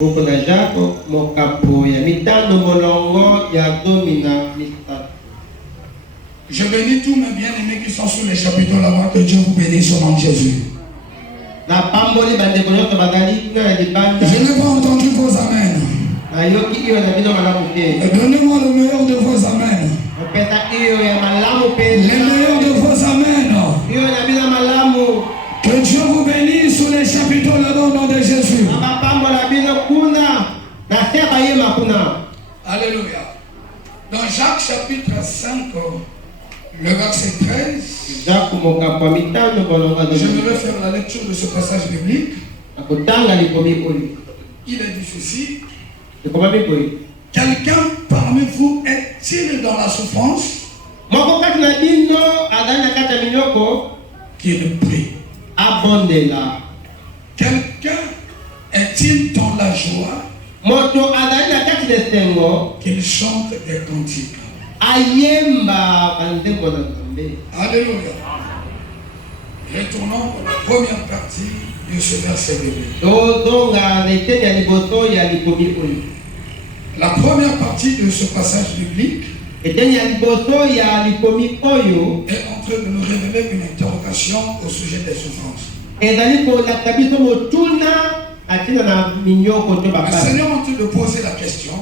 Bokona Jaco, Mokapoya, Mitano Molongo, Yadomina, Mistatu. Je bénis tous mes bien-aimés qui sont sous les chapiteaux là-bas, que Dieu vous bénisse au nom de Jésus. Je n'ai pas entendu vos amens. Donnez-moi le meilleur de vos amens. Les meilleurs de vos amens. Que Dieu vous bénisse sous les chapiteaux là-bas au nom de Jésus. Alléluia. Dans Jacques chapitre 5, le verset 13, je vais faire la lecture de ce passage biblique. Il est difficile. Quelqu'un parmi vous est-il dans la souffrance qu'il prie? Quelqu'un est-il dans la joie qu'il chante des cantiques? Alléluia. Retournons à la première partie de ce verset biblique. La première partie de ce passage biblique est en train de nous révéler une interrogation au sujet des souffrances. Le Seigneur est en train de poser la question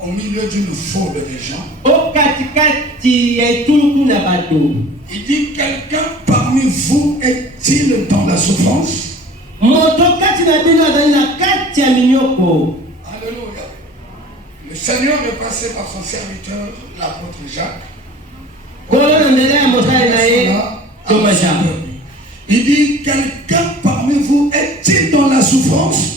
au milieu d'une foule de gens. Il dit: quelqu'un parmi vous est-il dans la souffrance? Alléluia. Le Seigneur est passé par son serviteur, l'apôtre Jacques. Il dit: quelqu'un parmi vous est-il dans la souffrance?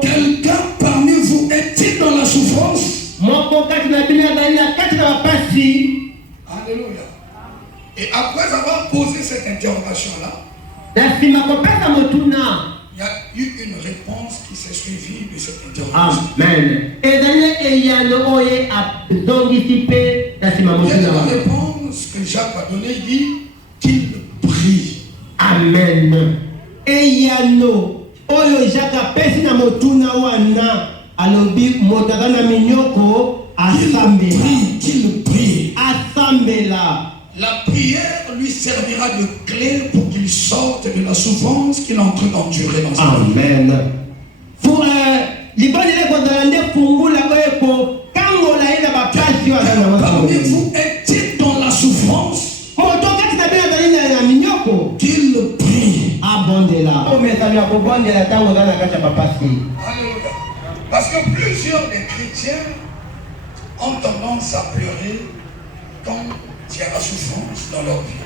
Quelqu'un parmi vous est-il dans la souffrance? Alléluia. Et après avoir posé cette interrogation-là, il y a eu une réponse qui s'est suivie de cette interrogation. Amen. Et la réponse que Jacques a donnée, il dit qu'il prie. Amen. Eyano oyo Jacques pesi na motuna wana alobi motagana minyoko asambela. Qu'il prie. Asambela. La prière lui servira de clé pour qu'il sorte de la souffrance qu'il est en train d'endurer dans sa vie. Amen. Pour libonele kodalande fungula eko kangola ina bapasi wa na parmi vous est-il dans la souffrance? Qu'il prie. Abondela. Parce que plusieurs des chrétiens ont tendance à pleurer quand il y a la souffrance dans leur vie.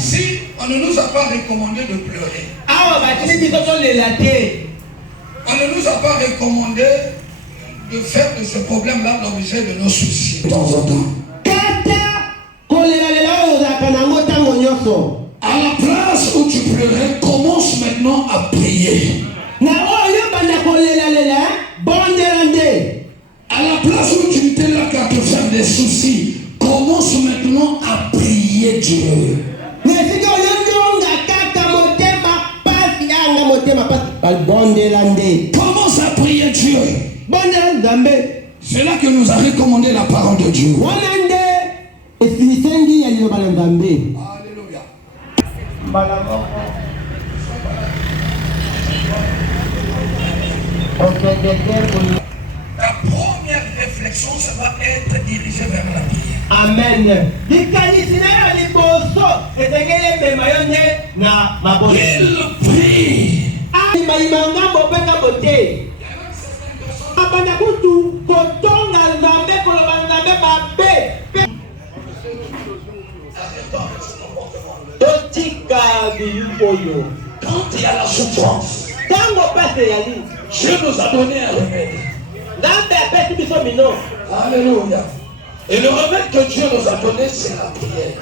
Si on ne nous a pas recommandé de pleurer, on ne nous a pas recommandé de faire de ce problème-là l'objet de nos soucis de temps en temps. À la place où tu pleurais, commence maintenant à prier. À la place où tu étais là qu'à te faire des soucis, commence maintenant à prier Dieu. Commence à prier Dieu. C'est là que nous a recommandé la parole de Dieu. Alléluia. La première réflexion, ça va être dirigée vers la prière. Amen. Il prie. Quand il y a la souffrance, Dieu nous a donné un remède. Alléluia. Et le remède que Dieu nous a donné, c'est la prière.